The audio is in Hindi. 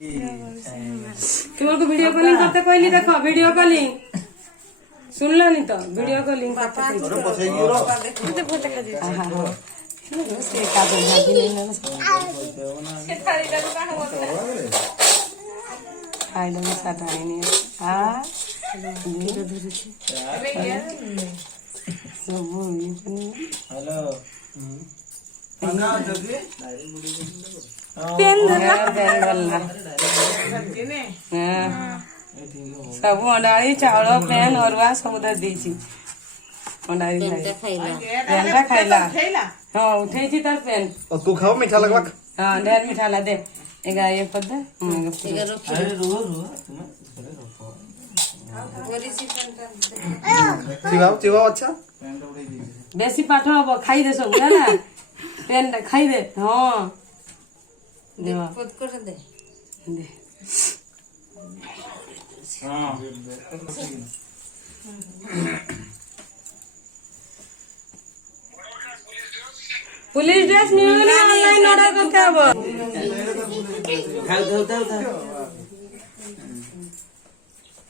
तुमको वीडियो कॉलिंग करते कहली देख वीडियो कॉलिंग सुनल नी तो वीडियो कॉलिंग सब अंडाड़ी चावल पेन अरुआ सब देसी अंडाड़ी पेनटा खाइला हाँ उठे तार पेन तू खाओ मीठा लगवा हाँ ढेर मीठा ला दे एगा ये पद दे चिवाओ चिवाओ अच्छा बेसी पाठ हम खाई दे सब ना पेन खाई दे हाँ दे दे पुलिस ड्रेस नहीं ऑनलाइन ऑर्डर करते अब